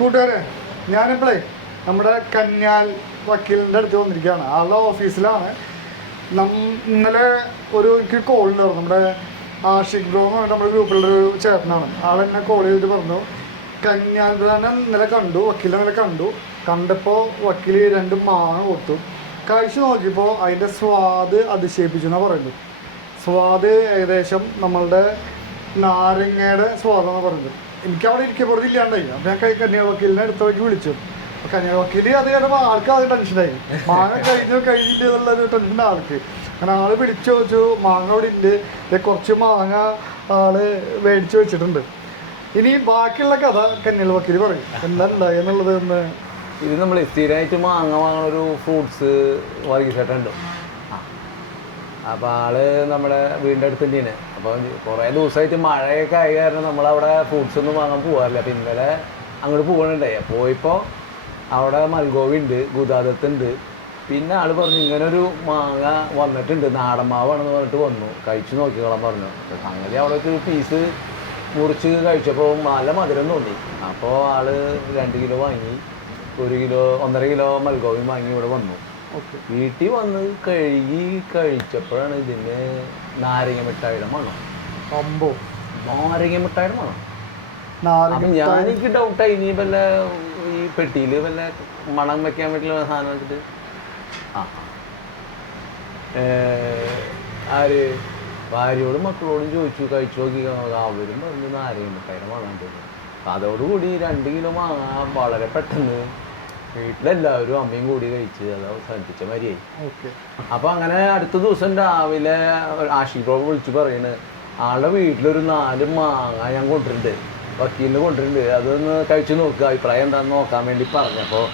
കൂട്ടുകാരെ ഞാനിപ്പോഴേ നമ്മുടെ കന്യാൽ വക്കീലിന്റെ അടുത്ത് വന്നിരിക്കുകയാണ്. ആളുടെ ഓഫീസിലാണ്. നം ഇന്നലെ ഒരു എനിക്ക് കോൾ ഉണ്ടായിരുന്നു. നമ്മുടെ ആഷിഖ് ബ്രോ എന്ന് നമ്മുടെ ഗ്രൂപ്പിലുള്ള ഒരു ചേട്ടനാണ്. ആൾ എന്നെ കോൾ ചെയ്തിട്ട് പറഞ്ഞു കന്യാൽ ബ്രാനെ ഇന്നലെ കണ്ടു വക്കീലിനെ ഇന്നലെ കണ്ടു. കണ്ടപ്പോൾ വക്കീൽ രണ്ട് മാങ്ങ കൊടുത്തു. കഴിച്ചു നോക്കിയപ്പോൾ അതിന്റെ സ്വാദ് അതിശയിപ്പിച്ചു എന്നാണ് പറയുന്നത്. സ്വാദ് ഏകദേശം നമ്മളുടെ നാരങ്ങയുടെ സ്വാദാണ് പറയുന്നത്. എനിക്ക് അവിടെ ഇരിക്കപ്പുറത്ത് ഇല്ലാണ്ടായി അപ്പം ഞാൻ കന്യാ വക്കീലിനെ അടുത്ത വഴിക്ക് വിളിച്ചു. അപ്പൊ കന്യാ അത് കാരണം ആൾക്ക് അത് ടെൻഷനായി. മാങ്ങ കഴിഞ്ഞു കഴിഞ്ഞില്ല എന്നുള്ളൊരു ടെൻഷൻ ആൾക്ക്. അങ്ങനെ ആൾ വിളിച്ചു ചോദിച്ചു മാങ്ങ അവിടെ ഉണ്ട് കുറച്ച് മാങ്ങ ആൾ മേടിച്ചു വെച്ചിട്ടുണ്ട്. ഇനി ബാക്കിയുള്ള കഥ കന്യാൽ വക്കീൽ പറയും. എന്താ ഉണ്ടായി എന്നുള്ളത് ഇത് നമ്മൾ സ്ഥിരമായിട്ട് മാങ്ങ വാങ്ങണ ഒരു ഫ്രൂട്ട്സ് വർഗീസേട്ടുണ്ട് അപ്പോൾ ആൾ നമ്മുടെ വീടിന്റെ അടുത്ത് തന്നെയാണ്. അപ്പോൾ കുറേ ദിവസമായിട്ട് മഴയൊക്കെ ആയ കാരണം നമ്മളവിടെ ഫ്രൂട്ട്സ് ഒന്നും വാങ്ങാൻ പോകാറില്ല അപ്പോൾ ഇന്നലെ അങ്ങോട്ട് പോകണുണ്ടായി. പോയപ്പോൾ അവിടെ മൽഗോവി ഉണ്ട് ഗുദാദത്ത് ഉണ്ട്. പിന്നെ ആൾ പറഞ്ഞു ഇങ്ങനെ ഒരു മാങ്ങ വന്നിട്ടുണ്ട് നാടൻ മാവാണെന്ന് പറഞ്ഞിട്ട് വന്നു. കഴിച്ചു നോക്കിക്കോളാൻ പറഞ്ഞു. സംഗതി അവിടെ ഒരു പീസ് മുറിച്ച് കഴിച്ചപ്പോൾ നല്ല മധുരം തോന്നി. അപ്പോൾ ആൾ രണ്ട് കിലോ വാങ്ങി ഒരു കിലോ ഒന്നര കിലോ മൽഗോവി വാങ്ങി ഇവിടെ വന്നു. വീട്ടിൽ വന്ന് കഴുകി കഴിച്ചപ്പോഴാണ് ഇതിന് നാരങ്ങ മിഠായിയുടെ മണം. അമ്പോ. നാരങ്ങ മിഠായിയുടെ മണം. നാരങ്ങ ഞാൻ എനിക്ക് ഡൗട്ടായി ഇനി വല്ല ഈ പെട്ടിയിൽ വല്ല മണം വെക്കാൻ പറ്റില്ല സാധനം വെച്ചിട്ട്. ആ ആര്? ഭാര്യയോടും മക്കളോടും ചോദിച്ചു കഴിച്ചു നോക്കി. അവരും പറഞ്ഞു നാരങ്ങ മിഠായിയുടെ മണം അതോടുകൂടി രണ്ട് കിലോ മാങ്ങ വളരെ പെട്ടെന്ന് വീട്ടിലെല്ലാവരും അമ്മയും കൂടി കഴിച്ച് അത് അവസാനിപ്പിച്ച മതിയായി അപ്പൊ അങ്ങനെ അടുത്ത ദിവസം രാവിലെ ആഷിഖ് ബാബു വിളിച്ച് പറയണ് ആളുടെ വീട്ടിലൊരു നാല് മാങ്ങ ഞാൻ കൊണ്ടിട്ടുണ്ട് വക്കീലിന് കൊണ്ടിട്ടുണ്ട് അതൊന്ന് കഴിച്ചു നോക്കുക അഭിപ്രായം എന്താണെന്ന് നോക്കാൻ വേണ്ടി പറഞ്ഞപ്പോൾ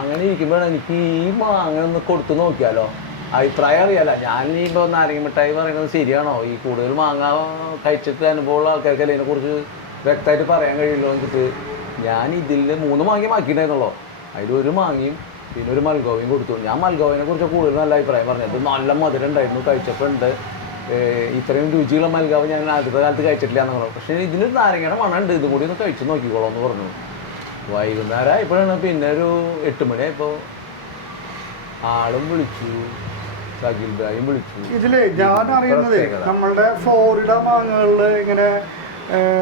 അങ്ങനെ ഇരിക്കുമ്പോഴാണ് എനിക്ക് ഈ മാങ്ങ ഒന്ന് കൊടുത്തു നോക്കിയാലോ? അഭിപ്രായം അറിയാലോ? ഞാൻ ഈ ഇപ്പോൾ നാരങ്ങ മിഠായി പറയുന്നത് ശരിയാണോ? ഈ കൂടുതൽ മാങ്ങ കഴിച്ചിട്ട് അനുഭവമുള്ള ആൾക്കാർക്കല്ലേ ഇതിനെക്കുറിച്ച് വ്യക്തമായിട്ട് പറയാൻ കഴിയുള്ളൂ എന്നിട്ട് ഞാൻ ഇതിൽ മൂന്ന് മാങ്ങ മാക്കിയിട്ടുണ്ടായിരുന്നുള്ളൂ അതിലൊരു മാങ്ങയും പിന്നെ ഒരു മൽഗോവയും കൊടുത്തു. ഞാൻ മൽഗോവിനെ കുറിച്ച് കൂടുതൽ നല്ല അഭിപ്രായം പറഞ്ഞത് നല്ല മധുരം ഉണ്ടായിരുന്നു കഴിച്ചപ്പോൾ ഉണ്ട് ഇത്രയും രുചിയുള്ള മൽഗാവ് ഞാൻ ആദ്യത്തെ കാലത്ത് കഴിച്ചിട്ടില്ല എന്ന് പറഞ്ഞു. പക്ഷേ ഇതിന് നാരങ്ങയുടെ മണം ഉണ്ട് ഇത് കൂടി ഒന്ന് കഴിച്ചു നോക്കിക്കോളാം എന്ന് പറഞ്ഞു. വൈകുന്നേരം ആയപ്പോഴാണ് പിന്നെ ഒരു എട്ട് മണി ഇപ്പോൾ ആളും വിളിച്ചു. സഖിൽ ഭായും വിളിച്ചു. ഇതിൽ ഞാൻ അറിയുന്നത്. നമ്മളുടെ ഫ്ലോറിഡ മാങ്ങകളിൽ ഇങ്ങനെ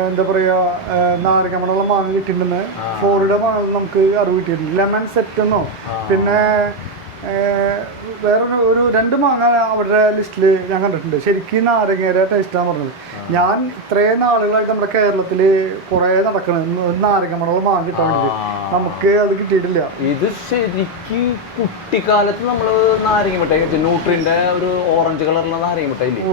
എന്താ പറയാ ഏഹ്, നാരങ്ങമണമുള്ള മാങ്ങ കിട്ടിയിട്ടുണ്ടെന്ന് ഫ്ലോറിഡ മാങ്ങ നമുക്ക് അറിവ് കിട്ടിയിട്ടുണ്ട്. ലെമൺ സെറ്റ് എന്നോ? പിന്നെ വേറൊരു ഒരു രണ്ട് മാങ്ങ അവരുടെ ലിസ്റ്റിൽ ഞാൻ കണ്ടിട്ടുണ്ട്. ശരിക്കും നാരങ്ങയുടെ ടേസ്റ്റാണ് പറഞ്ഞത്. ഞാൻ ഇത്രയും നാളുകളായിട്ട് നമ്മുടെ കേരളത്തിൽ കുറേ നടക്കണം. നാരങ്ങ നാരങ്ങമണമുള്ള മാങ്ങ കിട്ടാൻ വേണ്ടി. നമുക്ക് അത് കിട്ടിയിട്ടില്ല. ഇത് ശരിക്ക് കുട്ടിക്കാലത്ത് നമ്മൾ നാരങ്ങ മിഠായി ന്യൂട്രിന്റെ ഒരു ഓറഞ്ച് കളറിലുള്ള നാരങ്ങ മിഠായി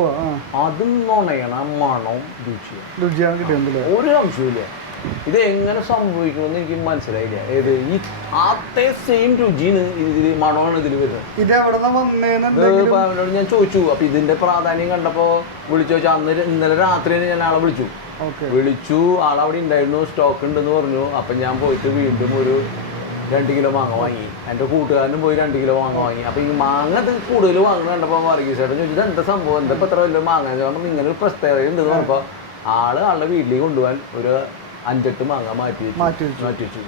അതും നുണയണ മണം രുചിയാണ്. രുചിയാണ് കിട്ടിയിട്ടുണ്ടല്ലേ ഒരു സംശയമില്ല ഇത് എങ്ങനെ സംഭവിക്കണമെന്ന് എനിക്ക് മനസ്സിലായില്ല. ഏത്? ഈ അതേ സെയിം രുചിയാണ് ഇതിൽ മണമാണ് ഇതിൽ വരുന്നത്. ഇത് എവിടെ അവനോട് ഞാൻ ചോദിച്ചു. അപ്പൊ ഇതിന്റെ പ്രാധാന്യം കണ്ടപ്പോ വിളിച്ചു ചോദിച്ചു. അന്ന് ഇന്നലെ രാത്രി ഞാൻ ആളെ വിളിച്ചു. വിളിച്ചു. ആളവിടെ ഉണ്ടായിരുന്നു. സ്റ്റോക്ക് ഉണ്ടെന്ന് പറഞ്ഞു. അപ്പൊ ഞാൻ പോയിട്ട് വീണ്ടും ഒരു രണ്ട് കിലോ മാങ്ങ വാങ്ങി. എന്റെ കൂട്ടുകാരനും പോയി രണ്ട് കിലോ മാങ്ങ വാങ്ങി. അപ്പൊ ഈ മാങ്ങ ഇത് കൂടുതൽ വാങ്ങുന്ന കണ്ടപ്പോ വർഗീസ് ചേട്ടൻ ചോദിച്ചത് എന്താ സംഭവം? എന്താ ഇപ്പൊ ഇത്ര വലിയ മാങ്ങ? പറഞ്ഞു ഇങ്ങനെ ഒരു പ്രത്യേകത ഉണ്ടെന്ന് പറഞ്ഞപ്പോ ആൾ ആളുടെ വീട്ടിലേക്ക് കൊണ്ടുപോകാൻ ഒരു അഞ്ചെട്ട് മാങ്ങ മാറ്റി മാറ്റി വെച്ചു. മാറ്റി വെച്ചു.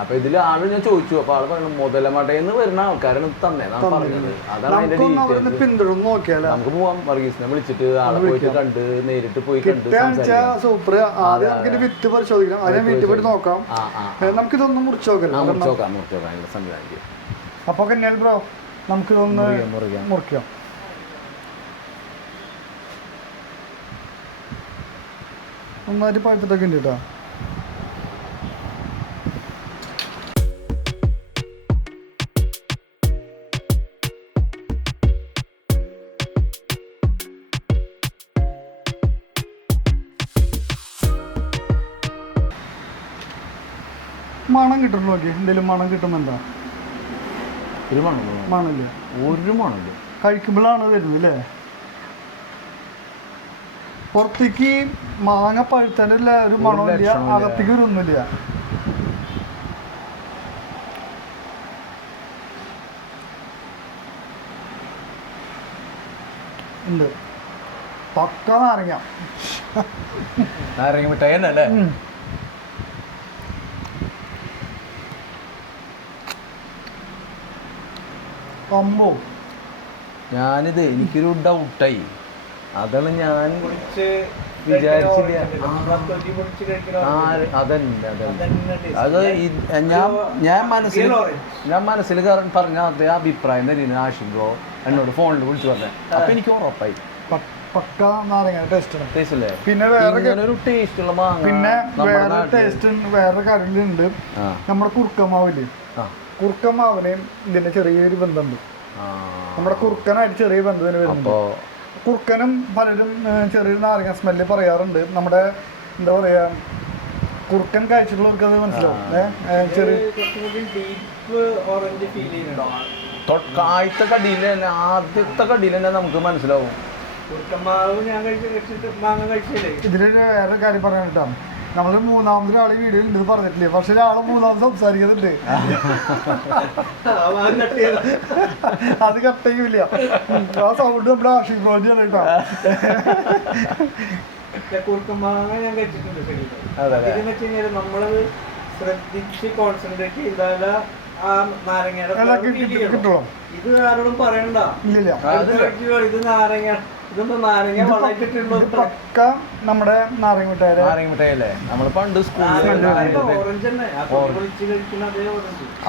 അപ്പൊ ഇതിൽ ആൾ ഞാൻ ചോദിച്ചു. അപ്പൊ ആൾ പറഞ്ഞു മുതലമടയെന്ന് വരുന്ന ആൾക്കാരാണ് തന്നെ. തന്നേന്നാണ് പറഞ്ഞത്. അതാണ് അതിന്റെ നമുക്കൊന്ന് അവിടുന്ന് ഡീറ്റെയിൽസ് പിന്തുടർന്ന് നോക്കിയാലോ? നമുക്ക് പോവാം വർഗീസിനെ വിളിച്ചിട്ട് ആളെ പോയിട്ട് കണ്ട് നേരിട്ട് പോയി കണ്ട് കിട്ടാച്ച സംസാരിക്കാം. സൂപ്പർ. ആദ്യം നമുക്കിത് വിത്ത് പരിശോധിക്കണം. അതിനെ വീട്ടിൽ പോയിട്ട് നോക്കാം. ആ ആ ഏ, നമുക്കിതൊന്ന് മുറിച്ച് നോക്കല്ലോ ആ മുറിച്ച് നോക്കാം മുറിച്ച് നോക്കാം. അതിന്റെ സംവിധാനം. അപ്പൊ കന്യാൽ ബ്രോ നമുക്കിതൊന്ന് മുറിക്കാം, മുറിക്കാം. നന്നായിട്ട് പഴുത്തിട്ടൊക്കെ ഉണ്ട് കേട്ടോ. മണം കിട്ടുന്നു നോക്കി എന്തെങ്കിലും മണം കിട്ടുന്നുണ്ടോ? ഒരു മണം മണല്ലേ ഒരു മണല്ലേ കഴിക്കുമ്പോഴാണ് വരുന്നത് അല്ലേ? പുറത്തേക്ക് മാങ്ങ പഴുത്തതില്ല ഒരു മണമില്ല അകത്തേക്ക് ഒരു ഒന്നുമില്ല ഉണ്ട്. പക്ക നാരങ്ങ. നാരങ്ങ മിഠായി തന്നെ അല്ലേ? അമ്മോ ഞാനിത് എനിക്കൊരു ഡൗട്ടായി അതാണ് ഞാൻ കുറിച്ച് വിചാരിച്ചില്ല. taste. അത് ഞാൻ ഞാൻ മനസ്സിൽ. ഞാൻ മനസ്സിൽ പറഞ്ഞ അതേ അഭിപ്രായം തന്നെ ബ്രോ എന്നോട് ഫോണിൽ വിളിച്ചു പറഞ്ഞ. അപ്പൊ എനിക്ക് ഉറപ്പായി. പിന്നെ വേറെ ടേസ്റ്റ് പിന്നെ വേറെ നാട്ടില്- ടേസ്റ്റ് വേറെ കാര്യങ്ങളുണ്ട് നമ്മുടെ കുറുക്കമാവിൽ കുറുക്കമാവിനെയും ഇതിന്റെ ചെറിയൊരു ബന്ധമുണ്ട്. നമ്മുടെ കുറുക്കനായിട്ട് ചെറിയ ബന്ധത്തിന് വരുന്നുണ്ട്. കുറുക്കനും പലരും ചെറിയ ചെറിയൊരു നാരങ്ങ സ്മെല്ല് പറയാറുണ്ട്. നമ്മുടെ എന്താ പറയാ കുറുക്കൻ കഴിച്ചിട്ടുള്ളവർക്ക് അത് മനസ്സിലാവും. ചെറിയ ആദ്യത്തെ കടിയിൽ തന്നെ ആദ്യത്തെ കടിയിൽ തന്നെ നമുക്ക് മനസ്സിലാവും. ഇതിന് ഞാൻ കഴിച്ചിട്ട് മാങ്ങ കഴിച്ചില്ലേ? ഇതിലൊരു വേറെ കാര്യം പറയാനിട്ടാണ് നമ്മൾ മൂന്നാമത്തെ ആൾ വീഡിയോ ഉണ്ട് പറഞ്ഞിട്ടില്ലേ? പക്ഷെ ഒരാൾ മൂന്നാമത് സംസാരിക്കുന്നുണ്ട്. അത് കട്ടയില്ല ആ സൗണ്ട് നമ്മുടെ ആണ് കേട്ടോ. കുറുക്കമാങ്ങ ഞാൻ കഴിച്ചിട്ടുണ്ട് ശരിക്കും. അതെ, അതെ. ഇതെന്ന് വെച്ച് കഴിഞ്ഞാൽ നമ്മളത് ശ്രദ്ധിച്ച് കോൺസെൻട്രേറ്റ് ചെയ്താല ആ നാരങ്ങയുടെ. ഇത് ആരോടും പറയണ്ട. ഇത് നാരങ്ങ പക്ക നമ്മുടെ നാരങ്ങ മിഠായി നാരങ്ങ മിഠായില്ലേ നമ്മൾ പണ്ട്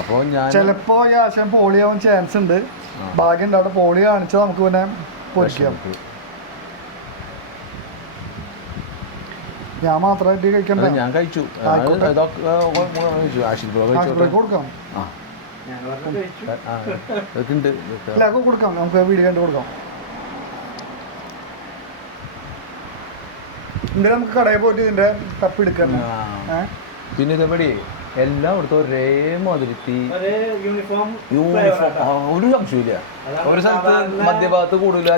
അപ്പോൾ ഞാൻ ചിലപ്പോ ഈ ആശയം പോളിയാവാൻ ചാൻസ് ഉണ്ട്. ഭാഗ്യം അവിടെ പോളി കാണിച്ചാൽ നമുക്ക് പിന്നെ പൊരിക്കാം. ഞാൻ മാത്രമായിട്ട് കഴിക്കണ്ട ഞാൻ കഴിച്ചു. കൊടുക്കാം. കൊടുക്കാം. നമുക്ക് വീഡിയോ കണ്ടു കൊടുക്കാം. ഇതിന്റെ നമുക്ക് കടയിൽ പോയിട്ട് ഇതിന്റെ തപ്പി എടുക്കാം പിന്നെ ഇതെവിടെ എല്ലായിടത്തും ഒരേ ഒരേ യൂണിഫോം യൂണിഫോം ഒരു സംശയമില്ല ഒരു സ്ഥലത്ത് മധ്യഭാഗത്ത് കൂടുതൽ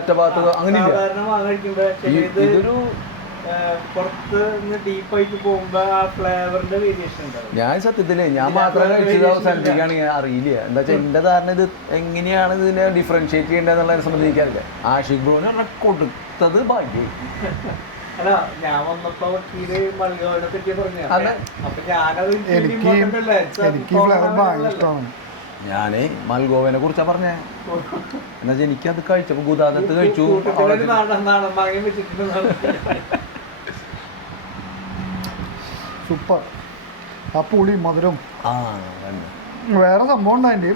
അങ്ങനെയില്ല കഴിക്കുമ്പോ ഈ- ഇത് ഇതൊരു ഞാൻ സത്യത്തിൽ ഞാൻ മാത്രമേ കഴിച്ചത് അവസാനിപ്പിക്കുകയാണെങ്കിൽ അറിയില്ല. എന്താ വെച്ചാൽ എന്റെ ധാരണ ഇത് എങ്ങനെയാണ് ഇതിനെ ഡിഫറൻഷിയേറ്റ് ചെയ്യേണ്ടതെന്നുള്ളതിനെ സംബന്ധിക്കാറില്ല ആഷിഖ് ബ്രോന് കൊടുത്തത് ഭാഗ്യം അല്ല ഞാൻ വന്നപ്പോ വക്കീൽ മൽഗോവിനെ പറ്റി പറഞ്ഞു. അതെ. അപ്പൊ ഞാനത് എനിക്ക് എനിക്ക് ഫ്ലേവർ ഭയങ്കര ഇഷ്ടമാണ് ഞാൻ മൽഗോവനെ കുറിച്ചാ പറഞ്ഞേ. എന്നുവെച്ചാൽ എനിക്കത് കഴിച്ചപ്പോ ഗുദാദത്ത് കഴിച്ചു. സൂപ്പർ. ആ പുളി മധുരം. ആ കണ്ടു. വേറെ സംഭവം ഉണ്ടായിട്ട്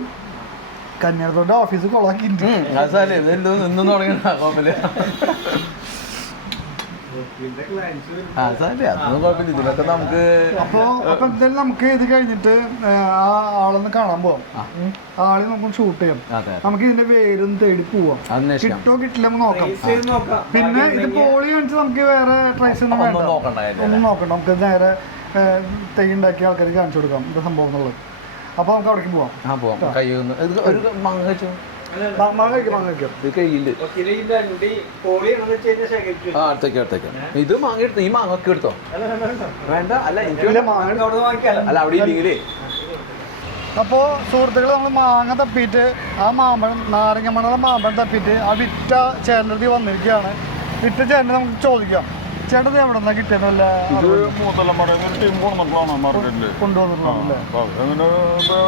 കന്യാകുമാരി ഓഫീസ് കൊളാക്കിയിട്ടുണ്ട്. ഇതിലൊക്കെ നമുക്ക് അപ്പോ അപ്പൊ എന്തായാലും നമുക്ക് ഇത് കഴിഞ്ഞിട്ട് ആ ആളൊന്ന് കാണാൻ പോവാം. ആ. ആളെ നമുക്ക് ഷൂട്ട് ചെയ്യാം. നമുക്ക് ഇതിന്റെ പേരും തേടി പോവാം. കിട്ടോ കിട്ടില്ല നമുക്ക് നോക്കാം. പിന്നെ ഇത് പോളി കാണിച്ച് നമുക്ക് വേറെ ട്രൈസ് ഒന്നും ഒന്നും വേണ്ട. നോക്കണ്ട ഒന്നും നോക്കണ്ട. നമുക്ക് നേരെ തൈ ഉണ്ടാക്കിയ ആൾക്കാർക്ക് കാണിച്ചു കൊടുക്കാം. ഇത് സംഭവം എന്നുള്ളത്. അപ്പൊ നമുക്ക് അവിടേക്ക് പോവാം. ആ പോവാം. കൈ ഒരു മാങ്ങ മാങ്ങ കഴിക്കാം മാങ്ങ കഴിക്കാം. ഇത് കയ്യിൽ. ആ അടുത്തേക്ക് അടുത്തേക്ക്. ഇത് മാങ്ങ എടുത്തു? ഈ മാങ്ങ ഒക്കെ എടുത്തോ. വേണ്ട അല്ല എനിക്ക് അല്ല അവിടെ ഇല്ലെങ്കിലേ. അപ്പോ സുഹൃത്തുക്കൾ നമ്മൾ മാങ്ങ തപ്പിയിട്ട് ആ മാമ്പഴം നാരങ്ങമണയുടെ മാമ്പഴം തപ്പിയിട്ട് ആ വിറ്റ ചേട്ടന്റെ വന്നിരിക്കുകയാണ്. വിറ്റ ചേട്ടനെ നമുക്ക് ചോദിക്കാം. ചേട്ടൻ എവിടെ നിന്നാണ് കിട്ടിയെന്നല്ല? ഇത് ടീം കൊണ്ടുവന്നിട്ടുള്ളതാണ് മാർക്കറ്റിൽ കൊണ്ടുവന്നിട്ടുള്ളതല്ലേ അങ്ങനെ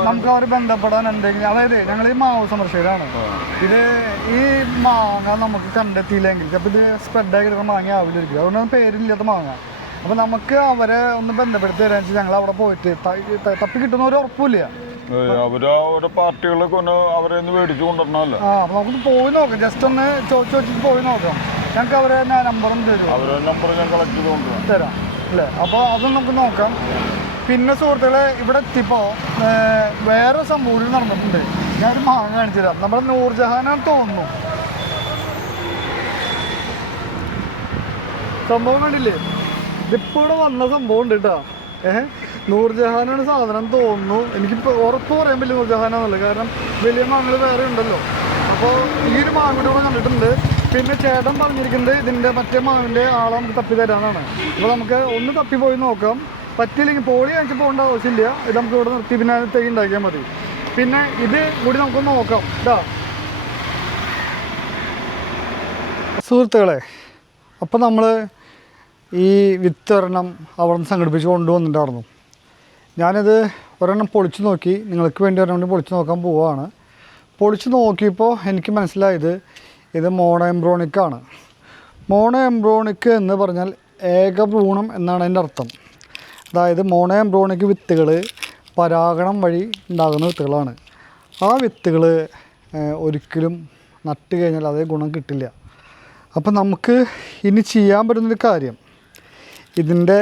നമുക്ക് അവരെ ബന്ധപ്പെടാൻ എന്തെങ്കിലും അതായത് ഞങ്ങൾ ഈ മാവ് സന്ദർശകരാണ്. ഇത് ഈ മാങ്ങ നമുക്ക് കണ്ടെത്തിയില്ലെങ്കിൽ ചിലപ്പോൾ ഇത് സ്പ്രെഡായി കിടക്കുന്ന മാങ്ങ ആവില്ലായിരിക്കും. അതുകൊണ്ടാണ് പേരില്ലാത്ത മാങ്ങ. അപ്പോൾ നമുക്ക് അവരെ ഒന്ന് ബന്ധപ്പെടുത്തി തരാൻ വെച്ചാൽ ഞങ്ങൾ അവിടെ പോയിട്ട് തപ്പി കിട്ടുന്ന ഒരു ഉറപ്പില്ല അവർ അവരുടെ പാർട്ടികളൊക്കെ ഒന്ന് അവരെ ഒന്ന് മേടിച്ചു കൊണ്ടുവരണമല്ലോ ആ നമുക്ക് പോയി നോക്കാം. ജസ്റ്റ് ഒന്ന് ചോദിച്ചു ചോദിച്ചിട്ട് പോയി നോക്കാം. ഞങ്ങൾക്ക് അവരെ നമ്പറും തരും അവരുടെ നമ്പർ ഞാൻ കളക്ട് തരാം അല്ലേ? അപ്പോൾ അത് നമുക്ക് നോക്കാം. പിന്നെ സുഹൃത്തുക്കളെ ഇവിടെ എത്തിയപ്പോൾ വേറെ സംഭവം നടന്നിട്ടുണ്ട്. ഞാനൊരു മാങ്ങ കാണിച്ചു തരാം. നമ്മുടെ നൂർജഹാനാണ് തോന്നുന്നു. സംഭവം കണ്ടില്ലേ? ഇതിപ്പോൾ ഇവിടെ വന്ന സംഭവം ഉണ്ട് കേട്ടോ. ഏഹ് നൂർജഹാനാണ് സാധനം തോന്നുന്നു. എനിക്കിപ്പോൾ ഉറപ്പ് പറയാൻ പറ്റില്ല നൂർജഹാനാന്നുള്ളത്. കാരണം വലിയ മാങ്ങകൾ വേറെ ഉണ്ടല്ലോ. അപ്പോൾ ഈ ഒരു മാങ്ങ കണ്ടിട്ടുണ്ട്. പിന്നെ ചേട്ടൻ പറഞ്ഞിരിക്കുന്നത് ഇതിന്റെ മറ്റേ മാവിന്റെ ആളെ നമുക്ക് തപ്പി തരാനാണ്. അപ്പോൾ നമുക്ക് ഒന്ന് തപ്പി പോയി നോക്കാം. പറ്റിയില്ലെങ്കിൽ പോളി കാണിച്ച് പോകേണ്ട ആവശ്യമില്ല. ഇത് നമുക്ക് ഇവിടെ നിർത്തി പിന്നെ തൈ ഉണ്ടാക്കിയാൽ മതി. പിന്നെ ഇത് കൂടി നമുക്ക് നോക്കാം. ഇതാ. സുഹൃത്തുക്കളെ അപ്പോൾ നമ്മൾ ഈ വിത്തൊരെണ്ണം അവിടെ നിന്ന് സംഘടിപ്പിച്ച് കൊണ്ടുവന്നിട്ടുണ്ടായിരുന്നു ഞാനിത് ഒരെണ്ണം പൊളിച്ചു നോക്കി നിങ്ങൾക്ക് വേണ്ടി ഒരെണ്ണം പൊളിച്ചു നോക്കാൻ പോവുകയാണ് പൊളിച്ച് നോക്കിയപ്പോൾ എനിക്ക് മനസ്സിലായത് ഇത് മോണോ എംബ്രോണിക്കാണ് മോണോ എംബ്രോണിക്ക് എന്ന് പറഞ്ഞാൽ ഏക ഏകഭ്രൂണം എന്നാണ് അതിന്റെ അർത്ഥം. അതായത് മോണോ എംബ്രോണിക് വിത്തുകൾ പരാഗണം വഴി ഉണ്ടാകുന്ന വിത്തുകളാണ്. ആ വിത്തുകൾ ഒരിക്കലും നട്ട് കഴിഞ്ഞാൽ അതേ ഗുണം കിട്ടില്ല. അപ്പം നമുക്ക് ഇനി ചെയ്യാൻ പറ്റുന്നൊരു കാര്യം. ഇതിന്റെ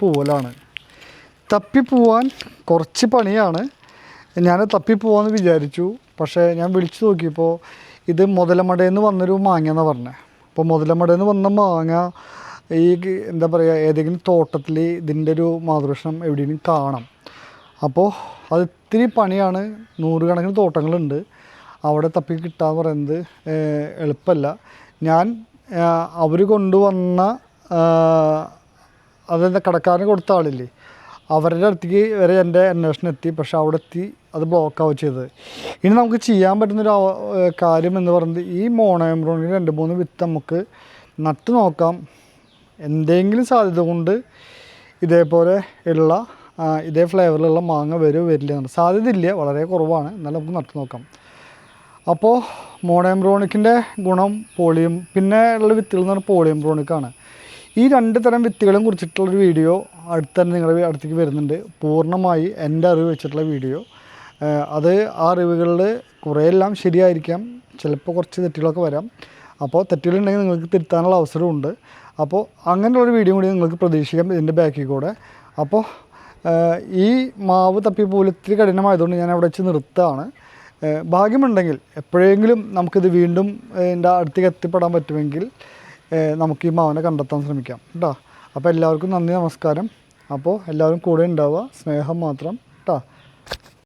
പോവലാണ് തപ്പിപ്പോവാൻ കുറച്ച് പണിയാണ്. ഞാൻ തപ്പിപ്പോവാന്ന് വിചാരിച്ചു. പക്ഷേ ഞാൻ വിളിച്ചു നോക്കിയപ്പോൾ ഇത് മുതലമടയിൽ നിന്ന് വന്നൊരു മാങ്ങ എന്നാണ് പറഞ്ഞത് അപ്പോൾ മുതലമടയിൽ നിന്ന് വന്ന മാങ്ങ ഈ എന്താ പറയുക ഏതെങ്കിലും തോട്ടത്തിൽ ഇതിന്റെ ഒരു മാതൃഷ്ണം എവിടെയെങ്കിലും കാണാം. അപ്പോൾ അത് ഇത്തിരി പണിയാണ്. നൂറുകണക്കിന് തോട്ടങ്ങളുണ്ട്. അവിടെ തപ്പി കിട്ടുക എന്ന് പറയുന്നത് എളുപ്പമല്ല ഞാൻ അവർ കൊണ്ടുവന്ന അതെന്താ കടക്കാരന് കൊടുത്ത ആളില്ലേ? അവരുടെ അടുത്തേക്ക് വരെ എന്റെ അന്വേഷണം എത്തി പക്ഷെ അവിടെ എത്തി അത് ബ്ലോക്കാവുക ചെയ്തത്. ഇനി നമുക്ക് ചെയ്യാൻ പറ്റുന്നൊരു കാര്യം എന്ന് പറയുന്നത് ഈ മോണോഎംബ്രോണിന് രണ്ട് മൂന്ന് വിത്ത് നമുക്ക് നട്ട് നോക്കാം. എന്തെങ്കിലും സാധ്യത കൊണ്ട് ഇതേപോലെ ഉള്ള ഇതേ ഫ്ലേവറിലുള്ള മാങ്ങ വരുമോ വരില്ല സാധ്യത ഇല്ല വളരെ കുറവാണ്. എന്നാലും നമുക്ക് നട്ട് നോക്കാം. അപ്പോൾ മോണോഎംബ്രോണിക്കിന്റെ ഗുണം പോളിയം പിന്നെ ഉള്ള വിത്തുകൾ എന്ന് പറഞ്ഞാൽ പോളിയംബ്രോണിക്കാണ് ഈ രണ്ട് തരം വിത്തുകളും കുറിച്ചിട്ടുള്ളൊരു വീഡിയോ അടുത്ത തന്നെ നിങ്ങളുടെ അടുത്തേക്ക് വരുന്നുണ്ട്. പൂർണമായി എന്റെ അറിവ് വെച്ചിട്ടുള്ള വീഡിയോ. അത് ആ അറിവുകളിൽ കുറേയെല്ലാം ശരിയായിരിക്കാം. ചിലപ്പോൾ കുറച്ച് തെറ്റുകളൊക്കെ വരാം. അപ്പോൾ തെറ്റുകളുണ്ടെങ്കിൽ നിങ്ങൾക്ക് തിരുത്താനുള്ള അവസരമുണ്ട് അപ്പോൾ അങ്ങനെയുള്ളൊരു വീഡിയോ കൂടി നിങ്ങൾക്ക് പ്രതീക്ഷിക്കാം ഇതിന്റെ ബാക്കിൽ കൂടെ. അപ്പോൾ ഈ മാവ് തപ്പി പോലത്തിരി കഠിനമായതുകൊണ്ട് ഞാൻ അവിടെ വെച്ച് നിർത്തുകയാണ്. ഭാഗ്യമുണ്ടെങ്കിൽ എപ്പോഴെങ്കിലും നമുക്കിത് വീണ്ടും എന്റെ അടുത്തേക്ക് എത്തിപ്പെടാൻ പറ്റുമെങ്കിൽ നമുക്ക് ഈ മാവനെ കണ്ടെത്താൻ ശ്രമിക്കാം. കേട്ടോ അപ്പോൾ എല്ലാവർക്കും നന്ദി നമസ്കാരം. അപ്പോൾ എല്ലാവരും കൂടെ ഉണ്ടാവുക. സ്നേഹം മാത്രം.